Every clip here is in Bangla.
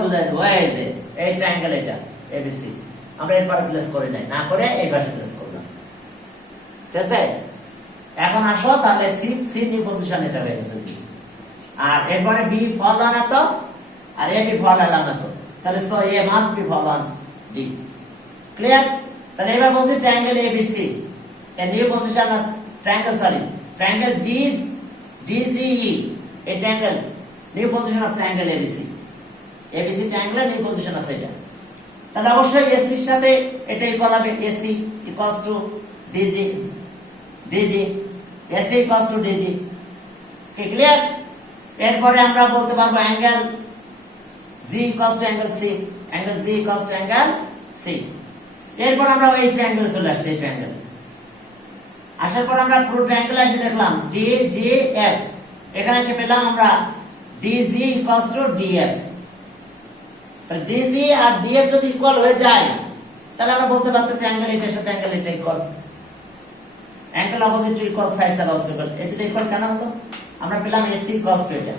বুঝাই দেব এই যে এই ট্রায়াঙ্গেল এটা এবিসি আমরা এর পারে প্লেস করে নাই না করে এই পাশে প্লেস করলাম ঠিক আছে এখন আসো তাহলে সি নিউ পজিশন এটা হয়ে গেছে সি আর এরপরে বি ফল অন এত আর এ বি ফল অন এত তাহলে so A must be fall on D clear তাহলে এবার বলছি triangle ABC a new position of triangle triangle DGE a triangle new position of triangle ABC triangle new position আছে এটা তাহলে অবশ্যই AC এর সাথে এটা ইকুয়াল হবে AC equals to DG AC equals to DG কি ক্লিয়ার এরপরে আমরা বলতে পারবো angle G equals to angle G equals to angle C এরপর আমরা এই ট্রায়াঙ্গেল চলে আসছে এই ট্রায়াঙ্গেল আসার পর আমরা পুরো ট্রায়াঙ্গেল এসে দেখলাম DGF এখানে এসে পেলাম আমরা DG equals to DF তাহলে DG আর DF যদি ইকুয়াল হয়ে যায় তাহলে আমরা বলতে পারতেছি অ্যাঙ্গেল এটার সাথে অ্যাঙ্গেল এটা equal angle opposite to equal sides are also equal এটা ইকুয়াল কেন হলো আমরা পেলাম AC equals to এটা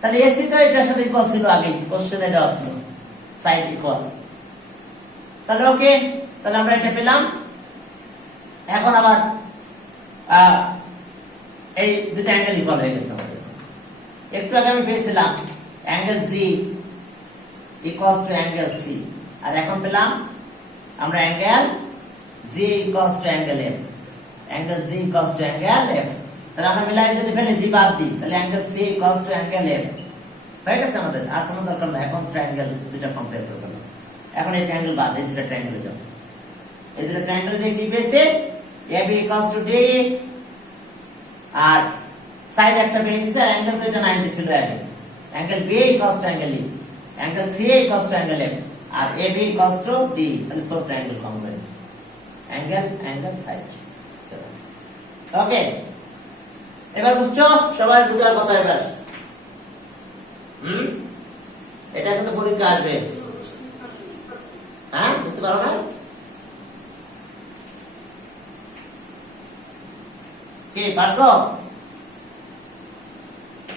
তাহলে AC তো এটার সাথে ইকুয়াল ছিল আগে কোশ্চেনে দেওয়া ছিল সাইড ইকুয়াল তাহলে ওকে তাহলে আমরা এটা পেলাম এখন আবার এই দুটো অ্যাঙ্গেল ইকুয়াল হয়ে গেছে আমাদের একটু আগে আমি পেয়েছিলাম angle G equals to angle C আর এখন পেলাম আমরা angle G equals to angle F angle G equals to angle F তাহলে আমরা মিলাই যদি ফেলে G বাদ দিই তাহলে angle C equals to angle F হয়ে গেছে আমাদের আর কোনো দরকার নেই এখন ট্রায়াঙ্গেল দুটো কমপ্লিট করে ফেললাম এখন এই ট্রায়াঙ্গেল বাদ এই দুটো ট্রায়াঙ্গেলে যাও এই দুটো ট্রায়াঙ্গেলে যে কি পেয়েছে AB equals to D আর সাইড একটা পেয়ে গেছে আর অ্যাঙ্গেল তো এটা 90 ছিল আগে angle B equals to angle E angle C equals to angle F আর AB equals to D তাহলে সব triangle complete angle side okay এবার বুঝছো সবাই বুঝার কথা এবার এটা কিন্তু পরীক্ষা আসবে হ্যাঁ বুঝতে পারো না কি পারছো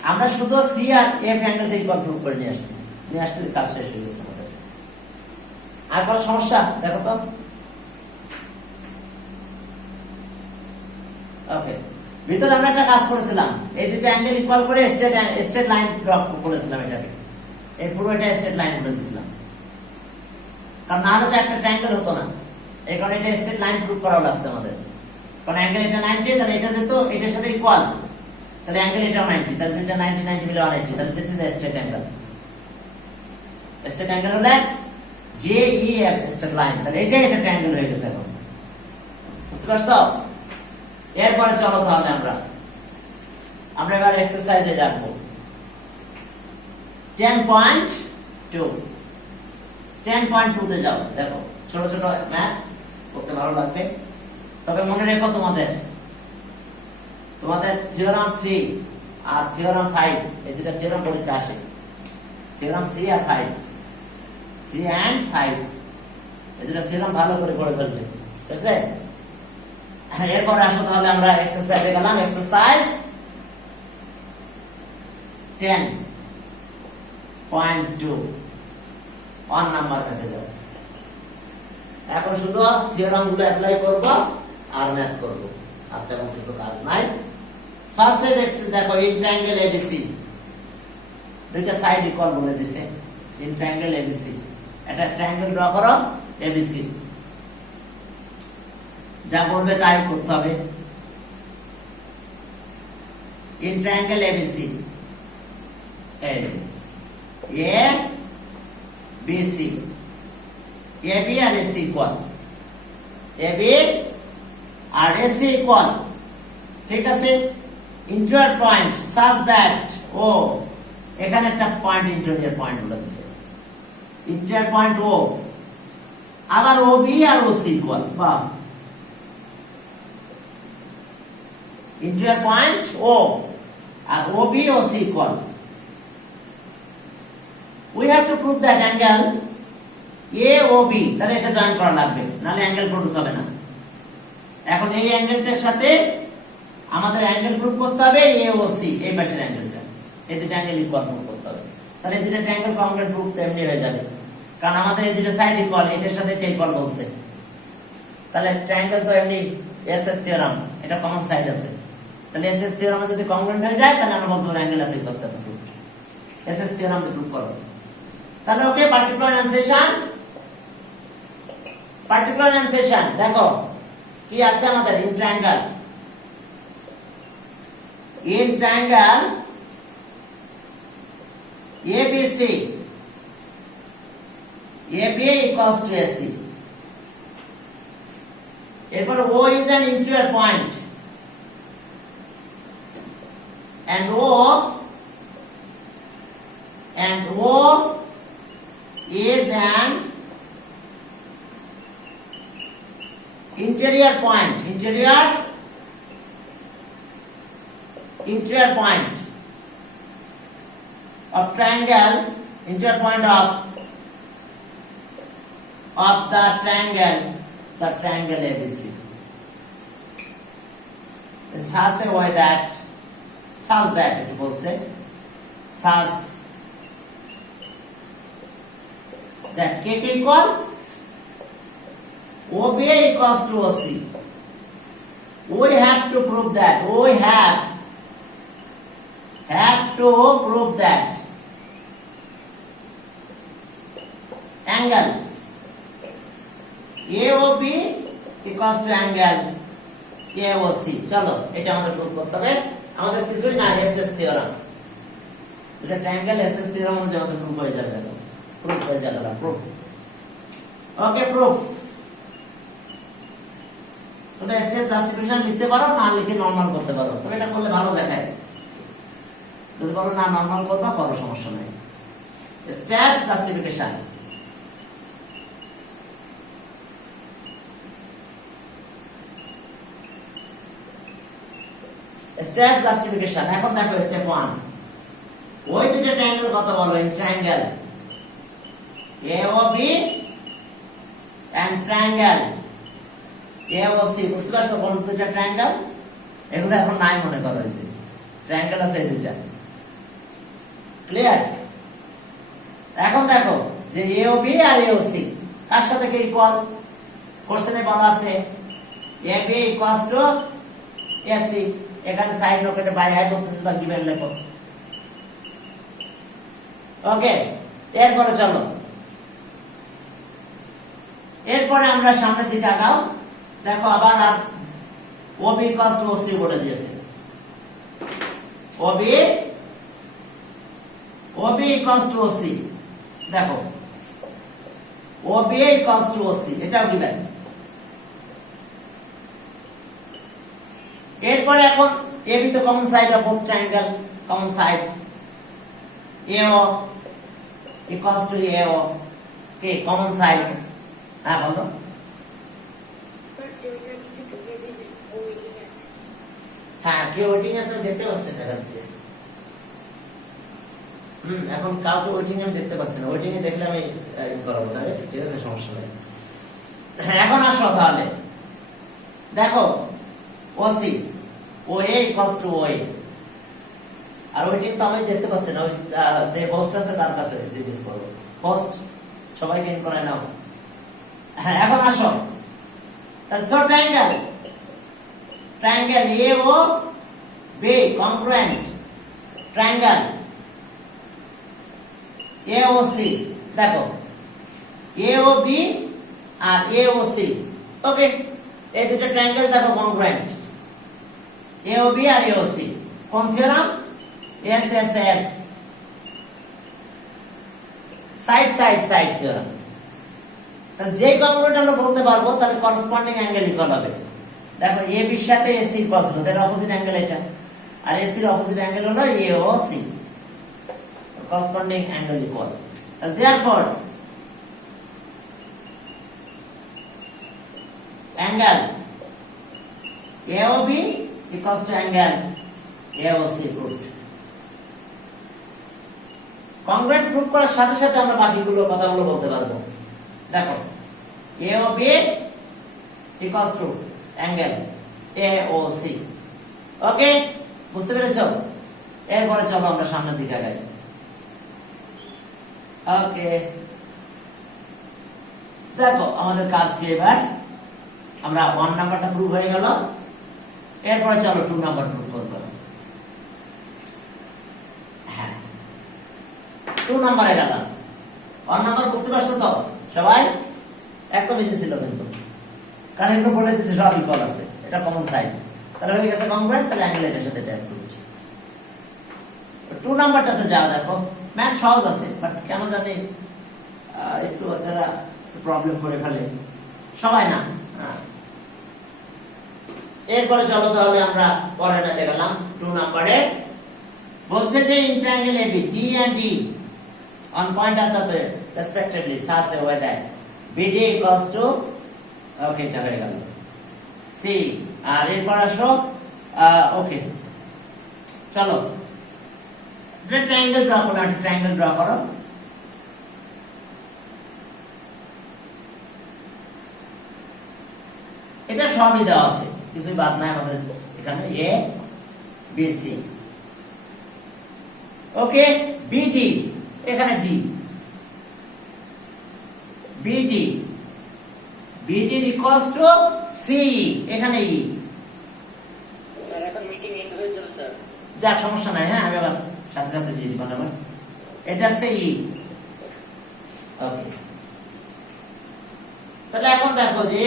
আমরা শুধু সি আর এফ অ্যাঙ্গেল থেকে প্রুভ করে নিয়ে আসছি নিয়ে আসলে কাজ শেষ হয়ে গেছে আমাদের আর কোনো সমস্যা দেখো তো ওকে ভিতরে আমরা একটা কাজ করেছিলাম এই দুটো অ্যাঙ্গেল ইকুয়াল করে স্ট্রেট লাইন ড্র করেছিলাম এটাকে এই পুরো এটা স্ট্রেট লাইন করে দিয়েছিলাম কারণ না হলে তো একটা ট্রায়াঙ্গেল হতো না এই কারণে এটা স্ট্রেট লাইন প্রুভ করা লাগছে আমাদের কারণ অ্যাঙ্গেল এটা 90 তাহলে এটা যেত এটার সাথে ইকুয়াল তাহলে অ্যাঙ্গেল এটাও 90 তাহলে এটা 90 90 মিলে 180 তাহলে this is the straight angle হলে JEF স্ট্রেট লাইন তাহলে এটা ট্রায়াঙ্গেল হয়ে গেছে এখন বুঝতে পারছো এরপরে চলো তাহলে আমরা এবার এক্সারসাইজে যাব 10.2 10.2 তে যাও দেখো ছোট ছোট ম্যাথ করতে ভালো লাগবে তবে মনে রেখো তোমাদের থিওরাম 3 আর থিওরাম 5 এই দুটো থিওরাম পরীক্ষা আসে থিওরাম 3 আর 5 3 and 5 এই দুটো থিওরাম ভালো করে পড়ে ফেলবে ঠিক আছে এরপর আসো তাহলে আমরা এক্সারসাইজে গেলাম এক্সারসাইজ 10.2 1 নাম্বার কাছে যাও এখন শুধু থিওরাম গুলো অ্যাপ্লাই করব আর ম্যাথ করব আর তেমন কিছু কাজ নাই ফার্স্ট দেখো ইন ট্রায়াঙ্গেল ABC দুইটা সাইড ইকুয়াল বলে দিছে ইন ট্রায়াঙ্গেল ABC এটা ট্রায়াঙ্গেল ড্র করো ABC যা বলবে তাই করতে হবে in triangle ABC A BC AB আর AC ইকুয়াল AB আর AC ইকুয়াল ঠিক আছে inter point such that O এখানে একটা পয়েন্ট ইন্টারিয়র পয়েন্ট বলে দিয়েছে ইন্টারিয়র পয়েন্ট O আবার OB আর OC ইকুয়াল বাহ ইন্টারিয়র পয়েন্ট O আর OB OC equal we have to prove that angle AOB তাহলে এটা জয়েন করা লাগবে নালে অ্যাঙ্গেল প্রডিউস হবে না এখন এই অ্যাঙ্গেলটার সাথে আমাদের অ্যাঙ্গেল প্রুভ করতে হবে AOC এই পাশের অ্যাঙ্গেলটা এই দুটো অ্যাঙ্গেল ইকুয়াল প্রুভ করতে হবে তাহলে এই দুটো ট্রায়াঙ্গেল কংগ্রুয়েন্ট প্রুফ তেমনি হয়ে যাবে, কারণ আমাদের এই দুটো সাইড ইকুয়াল, এটার সাথে এটা ইকুয়াল বলছে। তাহলে ট্রায়াঙ্গেল তো এমনি এসএস থিওরাম, এটা কমন সাইড আছে, তাহলে এসএস থিওরাম যদি কংগ্রুয়েন্ট হয়ে যায় তাহলে আমরা বলবো angle of equal proof. SS theorem proof করব। তাহলে ওকে, পার্টিকুলার এনসেশন, পার্টিকুলার এনসেশন দেখো কি আছে আমাদের in triangle. In triangle ABC, AB equals to AC. এরপর O is an interior point and O is an interior point, interior point of triangle, interior point of the triangle ABC in such a way that it বলছে such that K equal OB equals to OC. We have to prove that, we have to prove that angle AOB equals to angle AOC. চলো এটা আমাদের প্রুফ করতে হবে, আমাদের কিছুই না, এসএস থিওরাম, এটা ট্রায়াঙ্গেল এসএস থিওরাম অনুযায়ী আমাদের প্রুফ হয়ে যাবে, প্রুফ। ওকে, প্রুফ। তোমরা স্টেপ জাস্টিফিকেশন লিখতে পারো, না লিখে নরমাল করতে পারো, তবে এটা করলে ভালো দেখায়। যদি বলো না নরমাল করবা, কোনো সমস্যা নাই। Steps justification, step justification. এখন দেখো স্টেপ 1, ওই দুটো ট্রায়াঙ্গেল কথা বলো, in triangle AOB and triangle AOC। বুঝতে পারছো কোন দুটো ট্রায়াঙ্গেল? এগুলো এখন নাই মনে করো, এই যে ট্রায়াঙ্গেল আছে এই দুটো, ক্লিয়ার? এখন দেখো যে AOB আর AOC কার সাথে কি ইকুয়াল? কোশ্চেনে বলা আছে AB ইকুয়ালস টু AC, এখানে সাইড রকেটে বাই হাইপোথিসিস বা গিভেন লেখো। ওকে, এরপরে চলো, এরপরে আমরা সামনের দিকে আগাও। দেখো আবার আর OB ইকুয়ালস টু OC বলে দিয়েছে। OB equals to OC, দেখো OB equals to OC, এটাও গিভেন। এরপরে এখন AB তো common side of both triangle, common side AO equals to AO, K common side? হ্যাঁ বলো। হ্যাঁ, কে ওয়েটিং আছে দেখতে পাচ্ছে টাকা দিয়ে। এখন কাউকে ওয়েটিং আমি দেখতে পাচ্ছি না, ওয়েটিং এ দেখলে আমি করাবো, তাহলে ঠিক আছে, সমস্যা নেই। এখন আসো তাহলে দেখো OC OA equals to OA, R waiting তো আমি দেখতে পাচ্ছি না, ওই যে হোস্ট আছে তার কাছে জিজ্ঞেস করবো। হোস্ট সবাইকে ইন করে নাও। হ্যাঁ, এখন আসো তাহলে so triangle AOB congruent triangle AOC, দেখো AOB আর AOC, ওকে, এই দুটো ট্রায়াঙ্গেল দেখো কংগ্রুয়েন্ট, AOB আর AOC। কোন থিওরাম? SSS, side theorem. তাহলে যে কংগ্রুয়েন্ট আমরা বলতে পারবো তাহলে করসপন্ডিং অ্যাঙ্গেল ইকুয়াল হবে। দেখো AB এর সাথে AC ইকুয়াল হলো, এর অপোজিট অ্যাঙ্গেল এটা, আর AC এর অপোজিট অ্যাঙ্গেল হলো AOC, corresponding angle equal. Therefore, angle AOB equals to angle AOC proved. Congruent proof করার সাথে সাথে আমরা বাকিগুলো কথাগুলো বলতে পারবো। দেখো AOB equals to angle AOC, ওকে, বুঝতে পেরেছো? এরপরে চলো আমরা সামনের দিকে আগাই। ওকে, দেখো আমাদের কাজ কি, এবার আমরা 1 নাম্বারটা প্রুভ হয়ে গেল, এরপরে চলো 2 নাম্বার প্রুভ করবো। হ্যাঁ, 2 নাম্বারে গেল। 1 নাম্বার বুঝতে পারছো তো সবাই? একদম ইজি ছিল কিন্তু, কারণ এগুলো বলে দিচ্ছে সব ইকুয়াল আছে, এটা কমন সাইড, তাহলে হয়ে গেছে কংগ্রুয়েন্ট, তাহলে অ্যাঙ্গেল এটার সাথে এটা করছি। 2 নাম্বারটাতে যাও, দেখো ম্যাথ সহজ আছে, বাট কেন জানি একটু বাচ্চারা প্রবলেম করে ফেলে, সবাই না। এরপরে চলো তাহলে আমরা পরেরটাতে গেলাম। 2 নাম্বারে বলছে যে in triangle AB D and E on point at the respectively such a way that BD equals to, ওকে এটা হয়ে গেল C। আর এরপর আসো, ওকে চলো ট্রায়াঙ্গেল ড্র করো, একটা ট্রায়াঙ্গেল ড্র করো। এটা সবই দেওয়া আছে, কিছুই বাদ নাই আমাদের এখানে। A B C, okay. BD এখানে D, BD BD equals to C, এখানে E। স্যার এখন মিটিং এন্ড হয়ে যাবে স্যার। যাক সমস্যা নাই, হ্যাঁ আমি আবার সাথে সাথে দিয়ে দিব না। এটা হচ্ছে E, ওকে। তাহলে এখন দেখো যে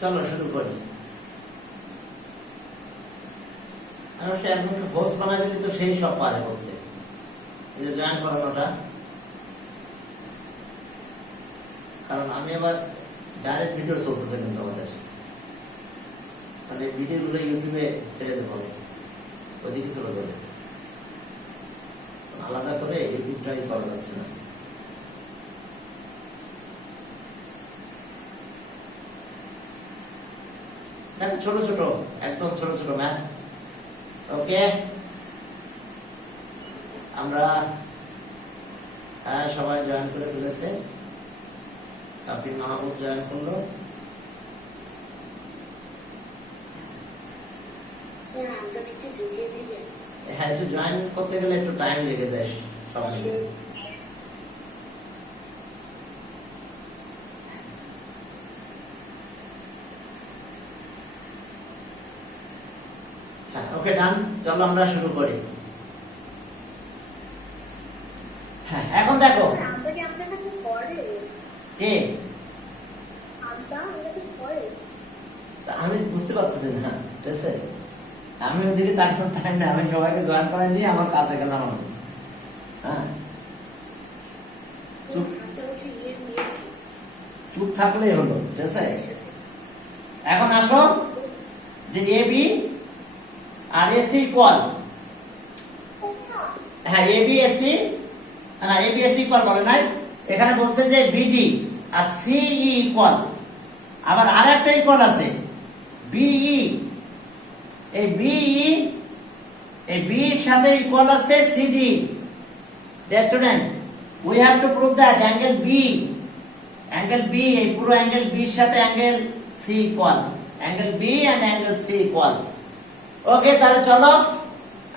চলো শুরু করি। সে একজনকে হোস্ট বানাই দিলে তো সেই সব পারে করতে, এই যে জয়েন করানোটা। কারণ আমি আবার ডাইরেক্ট ভিডিও চলতেছে কিন্তু আমাদের, মানে ভিডিও গুলো ইউটিউবে ছেড়ে দেবো, ওদিকে চলে যাবে, আলাদা করে ইউটিউবটাই করা যাচ্ছে না। ছোট ছোট, একদম ছোট ছোট ম্যাথ, ওকে। আমরা সবাই জয়েন করে ফেলেছে, আপনি মাহবুব জয়েন করলো। হ্যাঁ, একটু জয়েন করতে গেলে একটু টাইম লেগে যায় সব মিলে। ওকে ডান, চলো আমরা শুরু করি। হ্যাঁ এখন দেখো কে, আমি বুঝতে পারতেছি না, ঠিক আছে। আমি ওদিকে তার টাইম না, আমি সবাইকে জয়েন করে নিয়ে আমার কাছে গেলাম। হ্যাঁ, চুপ থাকলেই হলো, ঠিক আছে। এখন আসো যে AB আর AC ইকুয়াল, হ্যাঁ AB AC, না AB AC ইকুয়াল বলে নাই, এখানে বলছে যে BD আর CE ইকুয়াল, আবার আরেকটা ইকুয়াল আছে BE, এই BE এই B এর সাথে ইকুয়াল আছে CD। Dear student, we have to prove that angle B এই পুরো অ্যাঙ্গেল B এর সাথে angle C equal, angle B and angle C equal. Okay, তাহলে চলো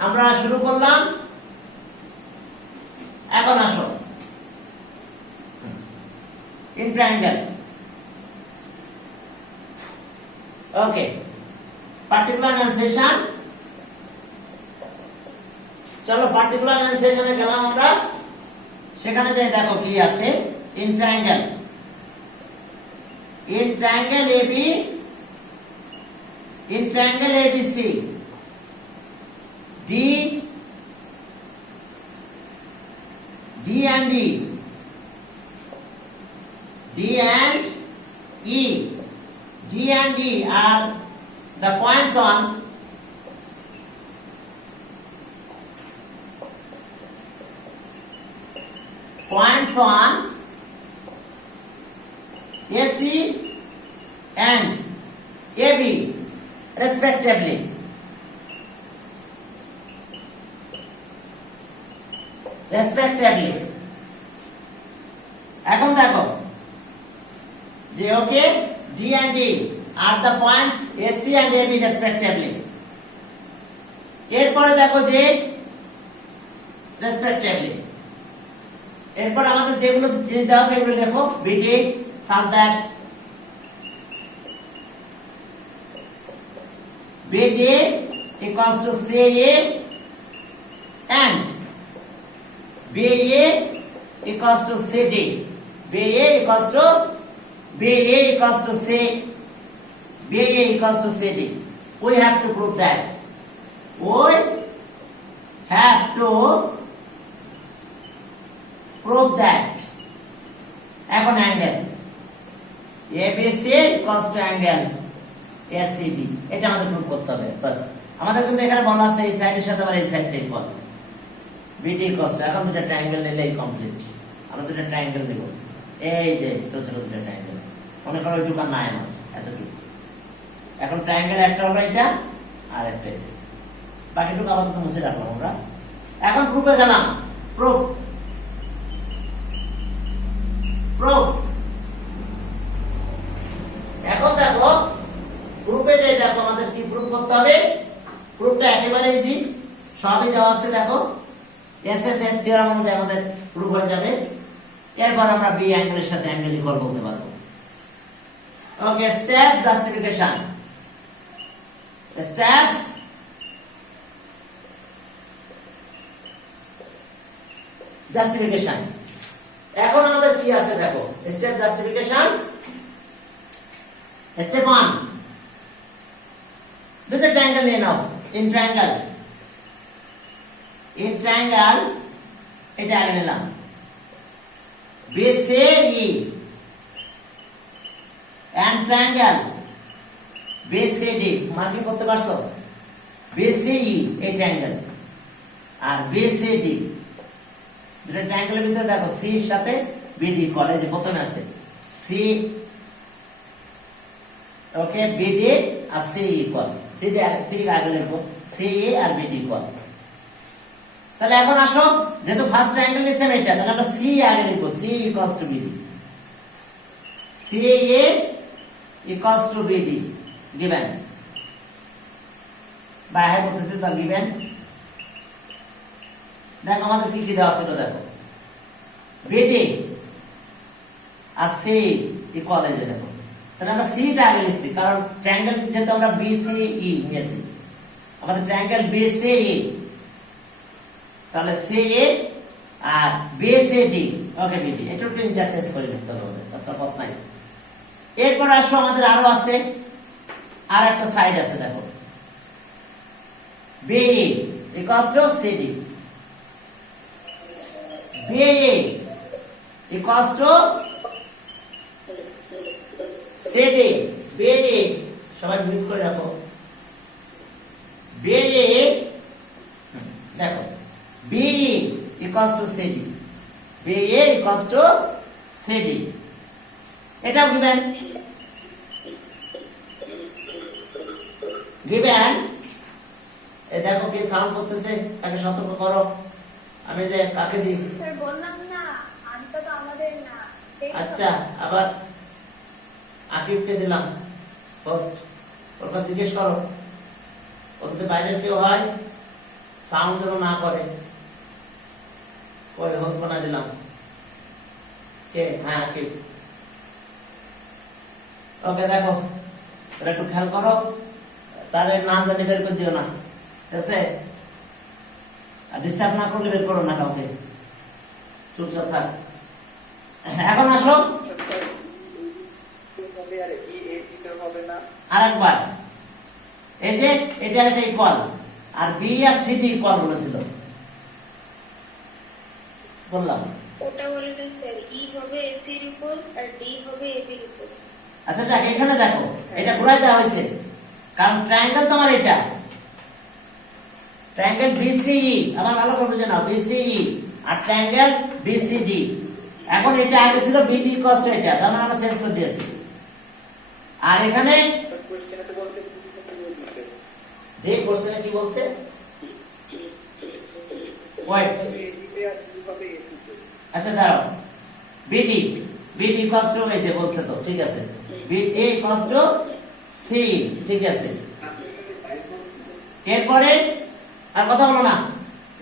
আমরা শুরু করলাম। এখন আসো ইন ট্রায়াঙ্গেল, ওকে। পার্টিকুলার অ্যানসেশন, চলো পার্টিকুলার অ্যানসেশনে গেলাম আমরা। সেখানে যে দেখো কি আছে, in triangle AB, in triangle ABC, D and E. D and E. D and E are the points on AC and AB respectively. এখন দেখো যে ওকে D and E are the point AC and AB respectively. এরপরে দেখো যে respectively. এরপর আমাদের যেগুলো জিনিস দেওয়া আছে সেগুলো দেখো BD such that BD equals to CA and BA equals to CD. BA equals to CD. We have to prove that. We have to prove that. এখন angle ABC equals to angle ACB. এটা আমাদের প্রুভ করতে হবে। তো আমাদের কিন্তু এখানে বলা আছে এই সাইডের সাথে আবার এই সাইডটা ইকুয়াল। BD equals to এখন দুটো ট্রায়াঙ্গেল নিলেই কমপ্লিট। আমরা দুটো ট্রায়াঙ্গেল নেব। এই যে ছোট ছোট দুটো ট্রায়াঙ্গেল। মনে করো এইটুকু নাই আমার এতটুকু। এখন ট্রায়াঙ্গেল একটা হলো এটা আর একটা এটা। বাকিটুকু আপাতত মুছে রাখলাম আমরা। এখন প্রুফে গেলাম। প্রুফ এখন দেখো প্রুফে যে দেখো আমাদের কি প্রুফ করতে হবে। প্রুফটা একেবারে ইজি, সবই দেওয়া আছে দেখো। এসএসএস থিওরেম অনুযায়ী আমাদের প্রুফ হয়ে যাবে। এরপর আমরা বি অ্যাঙ্গেলের সাথে অ্যাঙ্গেল ইকুয়াল বলতে পারবো। ওকে, স্টেপস জাস্টিফিকেশন। Steps justification. এখন আমাদের কি আছে দেখো, স্টেপ জাস্টিফিকেশন। স্টেপ 1, দুটো ট্রায়াঙ্গেল নিয়ে নাও। ইন ট্রায়াঙ্গেল এটা আগে নিলাম। BCE and triangle BCD marking করতে পারছো? BCE এই ট্রায়াঙ্গেল আর BCD দুটো ট্রায়াঙ্গেলের ভিতরে দেখো C এর সাথে BD ইকুয়াল। এই যে প্রথমে আছে C, ওকে, BD আর C ইকুয়াল। C এর আগে লিখবো CA আর BD ইকুয়াল। তাহলে এখন আসো, যেহেতু ফার্স্ট ট্রায়াঙ্গেল নিছেন এটা, তাহলে আমরা C আগে লিখবো। C equals to BD। CA equals to BD given by hypothesis বা given। দেখো আমাদের কি কি দেওয়া ছিল দেখো। BD আর C ইকুয়াল, এই যে দেখো। তাহলে আমরা C টা আগে লিখছি, কারণ ট্রায়াঙ্গেল যেহেতু আমরা BCE নিয়েছি, আমাদের ট্রায়াঙ্গেল BCE, তাহলে CA আর BCD, ওকে, BD একটু ইন্টারচেঞ্জ করে লিখতে হবে, তাছাড়া পথ নাই। এরপর আসো আমাদের আরো আছে, আর একটা সাইড আছে দেখো, BE equals to CD, BE equals to CD, BE সবাই মিট করে রাখো। BE দেখো, BE equals to CD, BE equals to CD, এটাও given। এই দেখো কি সাউন্ড করতেছে, তাকে সতর্ক করো। আমি যে কাকে দিই স্যার বললাম না, আনটা তো আমাদের না। আচ্ছা, আবার আকিবকে দিলাম ফার্স্ট। ওর কাছে জিজ্ঞেস করো, ওর যদি বাইরের কেউ হয় সাউন্ড যেন না করে। ওই হোস্ট বানা দিলাম কে? হ্যাঁ, আকিব। ওকে, দেখো এটা একটু খেয়াল করো, তাহলে না জানি বের করে দিও না, ঠিক আছে? আর ডিস্টার্ব না করলে বের করো না কাউকে, চুপচাপ থাক। এখন আসো আরেকবার, এই যে এটা একটা ইকুয়াল আর বি আর সি ডি ইকুয়াল বলেছিল, বললাম। ওটা বলে না স্যার, ই হবে এসি এর উপর আর ডি হবে এবি এর উপর। আচ্ছা যাক, এখানে দেখো এটা ঘুরাই দেওয়া হয়েছে, কারণ ট্রায়াঙ্গেল তোমার এটা ট্রায়াঙ্গেল বিসিই, আমার ভালো করে বুঝে নাও, বিসিই আর ট্রায়াঙ্গেল বিসিডি। এখন এটা আগে ছিল বিডি কস্ট, এটা তার মানে আমরা চেঞ্জ করে দিয়েছি। আর এখানে যে কোশ্চেনে কি বলছে, ওয়েট, আচ্ছা দাঁড়াও, বিডি বিডি কস্ট এই যে বলছে, তো ঠিক আছে, বিডি কস্ট সি, ঠিক আছে। এরপরে আর কথা বলো না,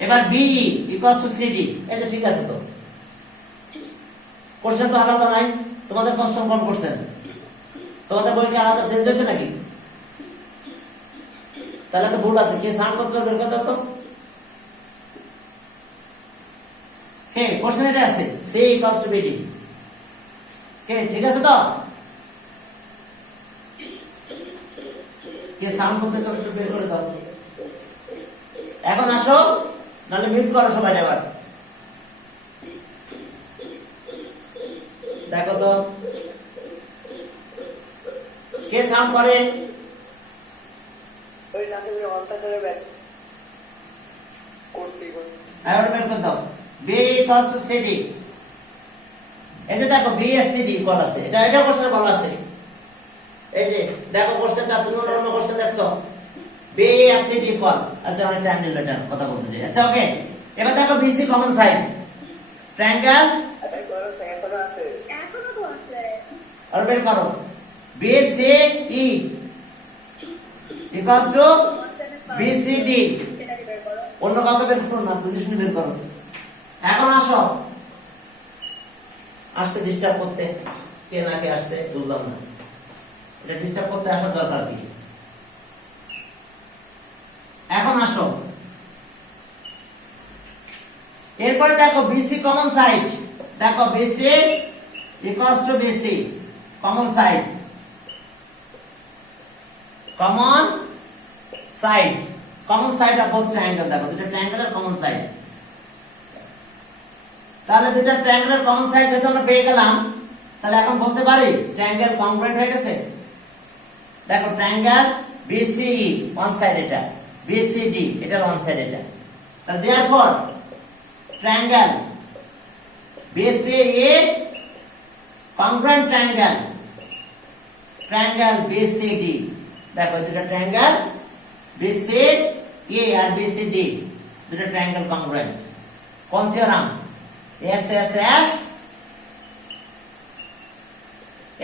এবার বিই ইকুয়ালস টু সিডি, এই যে ঠিক আছে। তো কোশ্চেন তো আলাদা নাই, তোমাদের কোশ্চেন কোন কোশ্চেন, তোমাদের বই কি আলাদা চেঞ্জ হয়েছে নাকি? তাহলে তো ভুল আছে, কে সাউন্ড করতে বের করতে তো। হ্যাঁ, কোশ্চেন এটা আছে, সি ইকুয়ালস টু বিডি, কে ঠিক আছে? তো কে সাউন্ড করতে সব বের করে দাও। এখন আসো, নাহলে মিউট করো সবাই। এবার দেখো তো কে সাউন্ড করে, ওই নাকে ওই অনটা করে ব্যাক করছি। এবার বের করে দাও। বি ইকুয়ালস টু সিডি, এই যে দেখো বি এস সিডি ইকুয়াল আছে, এটা কোশ্চেন বলা আছে। এই যে দেখো কোশ্চেনটা, তুমি অন্য কোশ্চেন দেখছো, বি এস সিডি ইকুয়াল। আচ্ছা অনেক টাইম নিল এটা কথা বলতে যাই। আচ্ছা ওকে, এবার দেখো বিসি কমন সাইড, ট্রায়াঙ্গেল আচ্ছা করো, এখনো আছে, এখনো তো আছে। আর বের করো, BC E equals to BCD. এটাকে বের করো। অন্য কাউকে বের করো না, পজিশন বের করো। এখন আসো, আসছে ডিস্টার্ব করতে, কে না কে আসছে বুঝলাম না, এটা ডিস্টার্ব করতে আসার দরকার কি? এখন আসো, এরপরে দেখো বিসি কমন সাইড, দেখো BC equals to BC common side, common side, common side of both triangle. দেখো দুটো ট্রায়াঙ্গেলের কমন সাইড, তাহলে দুটো ট্রায়াঙ্গেলের কমন সাইড যেহেতু আমরা পেয়ে গেলাম, তাহলে এখন বলতে পারি ট্রায়াঙ্গেল কংগ্রুয়েন্ট হয়ে গেছে। দেখো ট্রায়াঙ্গেল বিসিই ওয়ান সাইড, এটা বিসিডি এটা ওয়ান সাইড, এটা তাহলে therefore triangle BCE congruent triangle, triangle BCD. দেখো দুটো ট্রায়াঙ্গেল বিসিই আর বিসিডি, দুটো ট্রায়াঙ্গেল কংগ্রুয়েন্ট। কোন থিওরাম? এসএসএস